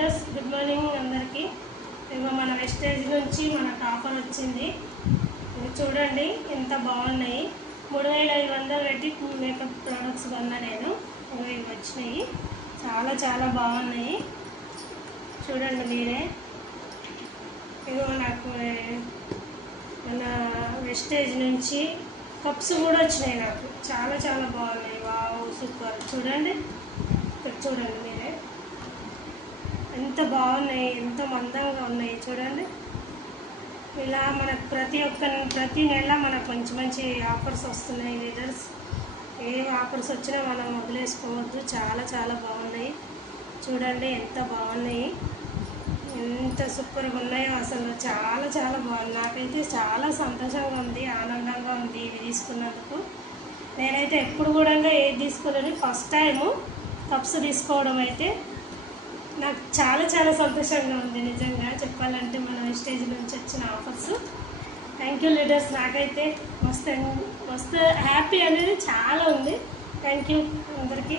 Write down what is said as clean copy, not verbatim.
Leaders good morning అందరికీ. ఇగో మన wastage నుంచి మనకు ఆఫర్ వచ్చింది. చూడండి ఎంత బాగున్నాయి. 3500 పెట్టి మేకప్ ప్రోడక్ట్స్ కొన్నా నేను. ఇవి వచ్చినాయి, చాలా చాలా బాగున్నాయి. చూడండి మీరే. ఇగో నాకు మన వెస్టేజ్ నుంచి కప్స్ కూడా వచ్చినాయి నాకు. చాలా చాలా బాగున్నాయి. Wow super. చూడండి చూడండి మీరే ఎంత బాగున్నాయి, ఎంత మందంగా ఉన్నాయి. చూడండి ఇలా మనకు ప్రతి నెల మనకు మంచి మంచి ఆఫర్స్ వస్తున్నాయి లీడర్స్. ఏ ఆఫర్స్ వచ్చినా మనం వదిలేసుకోవద్దు. చాలా చాలా బాగున్నాయి. చూడండి ఎంత బాగున్నాయి, ఎంత సూపర్గా ఉన్నాయో అసలు. చాలా చాలా బాగుంది. నాకైతే చాలా సంతోషంగా ఉంది, ఆనందంగా ఉంది ఇవి తీసుకున్నందుకు. నేనైతే ఎప్పుడు కూడా ఏది తీసుకోలేదు, ఫస్ట్ టైము కప్స్ తీసుకోవడం అయితే నాకు చాలా చాలా సంతోషంగా ఉంది. నిజంగా చెప్పాలంటే మన వెస్టేజ్ నుంచి వచ్చిన ఆఫర్స్. Thank you leaders. నాకైతే మస్తు హ్యాపీ అనేది చాలా ఉంది. థ్యాంక్ యూ అందరికీ.